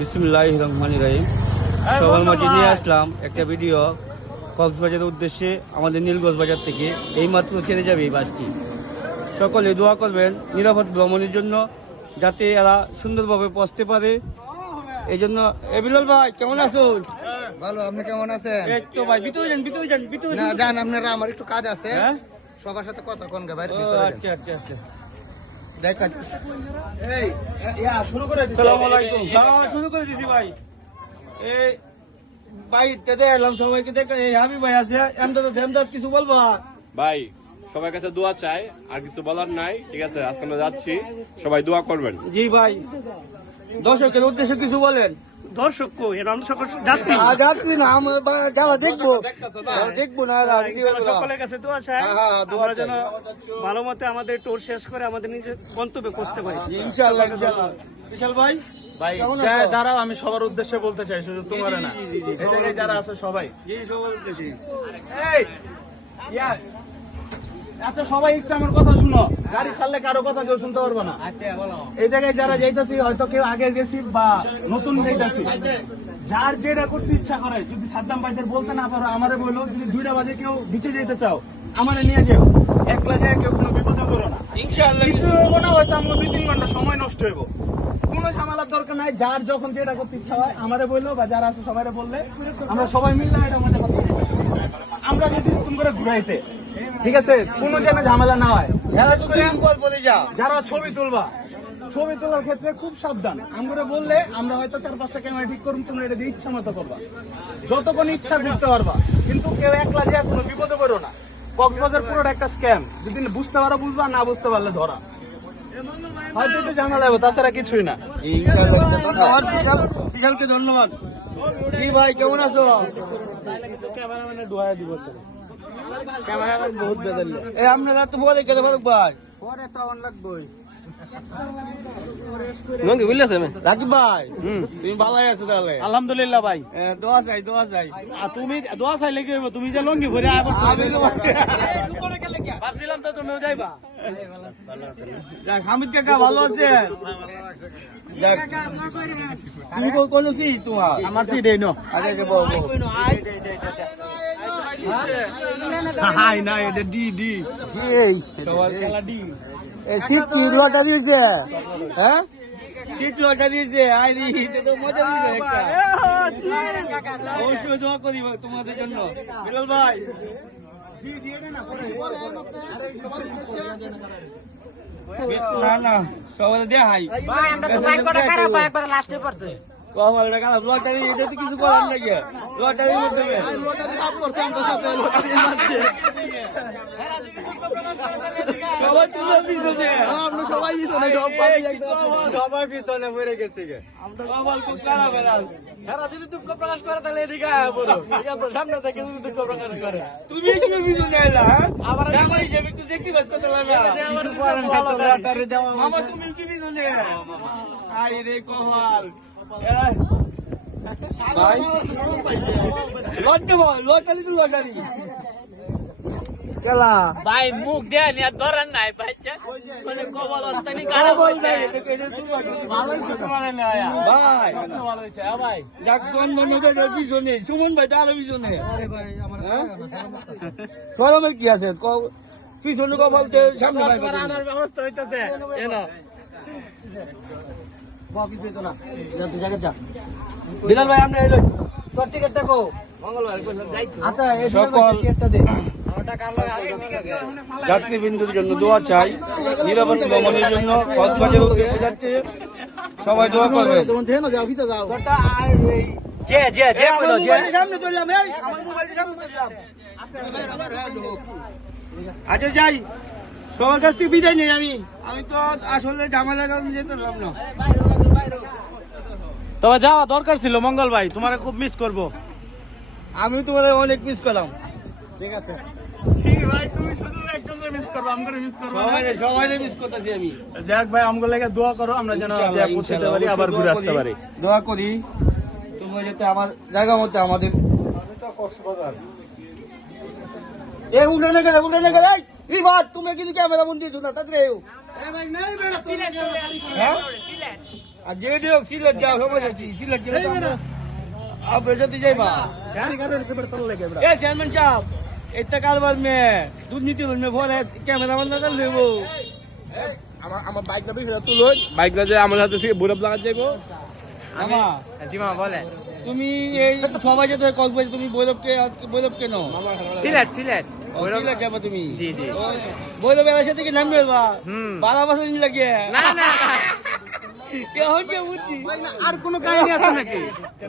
বিসমিল্লাহির রহমানির রহিম। সবার মাঝে নিয়ে আসলাম একটা ভিডিও কক্সবাজারের উদ্দেশ্যে আমাদের নীলগঞ্জ বাজার থেকে এইমাত্র ছেড়ে যাবে এই বাসটি। সকলে দোয়া করবেন নিরাপদ ভ্রমণের জন্য, যাতে এরা সুন্দরভাবে পৌঁছতে পারে। এই জন্য বিলাল ভাই কেমন আছেন? ভালো, আপনি কেমন আছেন? এই তো ভাই ভিতরে যান। না জান, আপনারা আমার একটু কাজ আছে, হ্যাঁ? সবার সাথে কথা কোন গে ভাই, ও, ভিতরে যান। আচ্ছা শুরু করে দিছি। আসসালামু আলাইকুম। শুরু করে দিছি ভাই। এই ভাই তেতে এলাম সবাইকে দেখে। এই হাবিব ভাই আছে, এমদাদ কিছু বলবা? ভাই সবার কাছে দোয়া চাই, আর কিছু বলার নাই। ঠিক আছে, আজকে আমরা যাচ্ছি, সবাই দোয়া করবেন। জি ভাই, দর্শকের উদ্দেশ্যে কিছু বলেন। দর্শক যাত্রী যাচ্ছি না যারা দেখবো না সকলের কাছে দোয়া চাই, হ্যাঁ, দোয়া আমরা যেন চাই। ভালো মতে আমাদের ট্যুর শেষ করে আমাদের নিজের গন্তব্যে পৌঁছতে পারি। ইনশাআল্লাহ। বিশাল ভাই ভাই কেমন আছো? দাঁড়াও, আমি সবার উদ্দেশ্যে বলতে চাই, শুধু তোমার না, জি, জি, এই জায়গায় যারা আছে সবাই। জি সবার উদ্দেশ্যে। এই ইয়া, আচ্ছা সবাই একটু আমার কথা শুনো, গাড়ি ছাড়লে কারো কথা কেউ শুনতে পারবো না। এই জায়গায় যারা যাইতেছি, হয়তো কেউ আগে গেছি বা নতুন যাইতেছি, যার যেটা করতে ইচ্ছা করে, যদি সাদ্দাম ভাইদের বলতে না পারো আমারে বলো, যদি 2টা বাজে কেউ বিচে যেতে চাও আমারে নিয়ে যাও, একলা যায় কেউ কোনো বিপদে করো না। ইনশাআল্লাহ কিছু হবো না, হয়তো আমার 2-3 ঘন্টা সময় নষ্ট হইব, কোনো ঝামেলার দরকার নাই। যার যখন যেটা করতে ইচ্ছা হয় আমারে বললো, বা যারা আছে সবাই বললে আমরা সবাই মিললে এটা মজা করতে পারি। আমরা যদি তুমি করে ঘুরাইতে, ঠিক আছে, কোনো যেন ঝামেলা না হয়। যারা ছবি তুলবা, ছবি তোলার ক্ষেত্রে খুব সাবধান। আমরা বললে আমরা হয়তো 4-5টা ক্যামেরা ঠিক করুন, তোমরা এটা দিয়ে ইচ্ছা মতো করবা, যতক্ষণ ইচ্ছা ঘুরতে পারবা, কিন্তু কেউ একলা যায় কোনো বিপদে পড়ো না। কক্সবাজার পুরোটা একটা স্ক্যাম, যদি বুঝতে পারো বুঝবা, না বুঝতে পারলে ধরা। হয়তো একটু ঝামেলা হবে, তাছাড়া কিছুই না। বিশালকে ধন্যবাদ। কি ভাই কেমন আছো? ক্যামেরাম্যানে ডুহাই দিব, ক্যামেরাম্যান বহুত বেদল। এই আপনারা তো বলে কেটে ফারুক ভাই পরে তো অন লাগবই। নঙ্গি বুঝলেছ রাকিব ভাই, তুমি ভালোই আছো তাহলে? আলহামদুলিল্লাহ ভাই। দোয়া চাই। আর তুমি দোয়া চাইলে কি হইব? তুমি যে লঙ্গি ভরে আবার ভাবছিলাম তো তুমিও যাইবা। যাক, হামিদ কাকা ভালো আছে? যাক, তুমি কোন সিট তোমার? আমার সিট এই নো। আগে বল। হাই না, এটা ডি ডি। এই সবার খেলা ডি। এই সিট কি লটা দিয়েছে? হ্যাঁ, সিট লটা দিয়েছে। আইরি এটা তো মজা দিবে একটা। অবশ্যই দোয়া করি তোমাদের জন্য। বিলাল ভাই না সবাই দেখাই কমালটা খারাপ। লটারি এটা তো কিছু করার নাকি, লটারি সবাই তুলে পিছনে, আমরা সবাই ভিতরে, সব পাবি একদম সবাই পিছনে পড়ে গেছে গে। কমাল খুব খারাপ এরাল। এরা যদি দুঃখ প্রকাশ করে তাহলে এদিকে আয়া পড়ো, ঠিক আছে, সামনে থেকে যদি দুঃখ প্রকাশ করে। তুমি কি পিছনে এলা? আবার জামাই হিসেবে একটু দেখতে পাস কত লাগে। কিছু করেন না, তো লটারি দেওয়া আমার তুমি কি পিছনে? আরে রে কমাল। ভাই লটারি তো লটারি খেলা ভাই মুখ দেন আর ধরেন নাই বাচ্চা মানে কবল অস্তানি কারা বলছে ভালোই ছোট মানে না ভাই ভালো হইছে ভাই জাকজন মনোদের পিছনে সুমন ভাই তার পিছনে। সরমের কি আছে? পিছনে বলতে সামনে ভাই আনার ব্যবস্থা হইতাছে এনো বিলাল ভাই আমরা এলো তোর টিকিটটা কো মঙ্গলবার কইলাম যাইতো আচ্ছা সকল যাত্রীবৃন্দের জন্য দোয়া চাই, নিরাপদ ভ্রমণের জন্য কক্সবাজার উদ্দেশ্যে যাচ্ছে, সবাই দোয়া করবে। তোমার দেন না, যাও ভিতরে যাও। সামনে চললাম, এই আমার মোবাইল সামনে চললাম। আচ্ছা যাই, সবার কাছ থেকে বিদায় নেই। আমি তো আসলে ঝামেলা কারণে যেতে পারলাম না। তবে যাওয়া দরকার ছিল মঙ্গল ভাই, তোমার খুব মিস করব। আমি তোমার অনেক মিস করলাম। ঠিক আছে ভাই, তুমি শুধু একজনকে মিস করবো, আমগরে মিস করবো না। সবাই মিস করতেছি আমি। যাক ভাই, আমগো লাগে দোয়া করো, আমরা যেন পৌঁছতে পারি, আবার ঘুরে আসতে পারি। দোয়া করি তোমরা যাতে আমার জায়গা মতো আমাদের এ উঠে না গেলে এই বাদ তুমি কিন্তু ক্যামেরা বন্দি দিছো না তাড়াতাড়ি হ্যাঁ আর যে হোক সিলেট যাও সমস্যা কি সিলেট গেলে তো আমরা আপনার সাথে যাইবা গাড়ি তোর লেগে এ চেয়ারম্যান সাহেব এটা কারবার মেয়ে দুর্নীতি হল ফলে ক্যামেরাম্যান না লইব আমার বাইক না বেশি তুলো বাইক না যে আমার হাতে বরফ লাগা যাইবো আমা জি মামা বলেন তুমি এই সবাই যেতে কক্সবাজার তুমি বৈরব কেন সিলেট সিলেট ও, সিলেট যাবা তুমি জি জি বৈরবের আশা থেকে নামবে বা 12 বছর দিন লাগে না না এখন কে বুঝছি আর কোনো কাহিনী আছে নাকি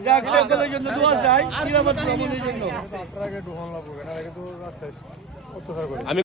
যাক সকলের জন্য দোয়া চাই নিরাপদ ভ্রমণের জন্য আমি